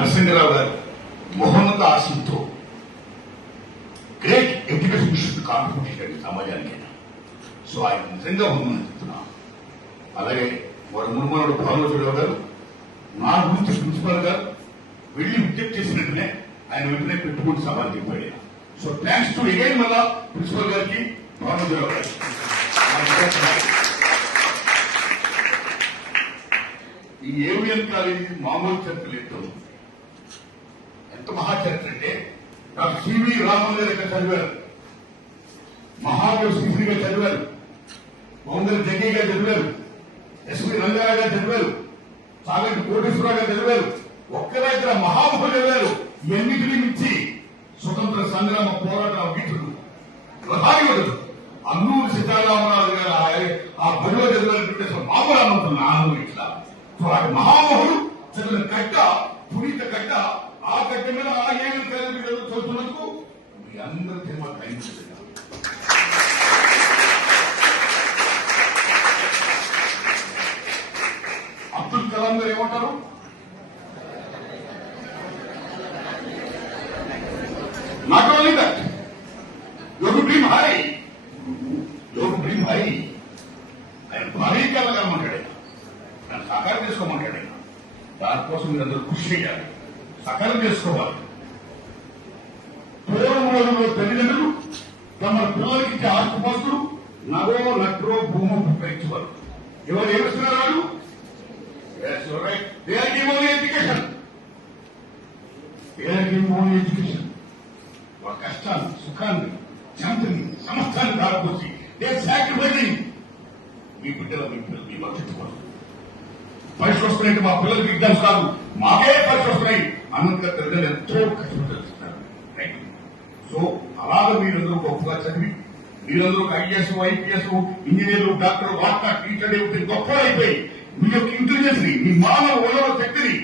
నరసింహరావు గారు మహోన్నత ఆశయంతో గ్రేట్ ఎడ్యుకేషన్ కాంట్రిబ్యూషన్ సమాజానికి. సో ఆయన నిజంగా ఉందని చెప్తున్నాను. అలాగే వారి మునుమనుడు భానుచరావు గారు నా గురించి ప్రిన్సిపాల్ గారు వెళ్లి విజ్ఞప్తి చేసినట్టునే ఆయన వెంటనే పెట్టుకుని సవాల్ చెప్పాడు. సో థ్యాంక్స్ టు అగైన్ మళ్ళా ప్రిన్సిపల్ గారికి, భానుచరావు గారికి. ఈ ఏవిఎన్ కాలేజీ మామూలు చరిత్ర లేదు. ఎంత మహాచరిత్ర అంటే డాక్టర్ సివి రామన్ గారు ఇక్కడ చదివారు, మహాదేవ్ శ్రీశ్రీ గారు చదివారు, బొంగల్ జగ్గయ్య గారు చదివారు, ఎస్వి రంగారావు గారు చదివారు, చాగంటి కోటేశ్వరరావు గారు చదివారు, ఒక్కరైతే మహాముఖులు చదివారు. ఇవన్నిటినీ మించి స్వతంత్ర సంగ్రామ పోరాట వీటుడు ప్రధాని అన్నూరు సీతారామరాజు గారు ఆ బడిలో చదివారంటే మామూలు అనుకుంటున్నా ఆనందం ఇట్లా. సో అది మహామహుడు చదివిన కట్ట, పునీత కట్ట, ఆ కట్ట మీద ఆ ఏమి చదువుతున్నందుకు మీ అందరూ తిరుమల గ్రహించలేదు. అబ్దుల్ కలాం గారు ఏమంటారు? Not only that, you have to dream high. You have to dream high. ఆయన భారీకరణ కలమంటాడు, దాన్ని సాకారం చేసుకోమంటాడు. దానికోసం మీరు అందరూ కృషి చేయాలి, సకారం చేసుకోవాలి. పూర్వములలో తల్లిదండ్రులు తమ పిల్లలకి ఇచ్చే ఆస్తిపాస్తులు నగో నట్రో భూమో ఉపయోగించేవారు. ఎవరు ఏమిస్తున్నారు వాళ్ళు? They are giving only education. They are giving only education. వాళ్ళ కష్టాన్ని, సుఖాన్ని, శాంతిని, సమస్తాన్ని దారిపోసి సాక్రిఫైసింగ్ మీ బిడ్డల మీ భవిష్యత్తు కోసం. పరీక్షలు వస్తున్నాయంటే మా పిల్లలకి ఎగ్జామ్స్ కాదు, మాకే పరీక్షలు వస్తున్నాయి అన్నంతగా తల్లిదండ్రులు ఎంతో కష్టపడుతున్నారు. సో అలాగే మీరందరూ గొప్పగా చదివి మీరందరూ ఐఏఎస్, ఐపీఎస్, ఇంజనీర్లు, డాక్టర్, వార్తా, టీచర్ గొప్పగా అయిపోయి మీ యొక్క ఇంటెలిజెన్స్ ని, మీ మానవ వనరుల శక్తిని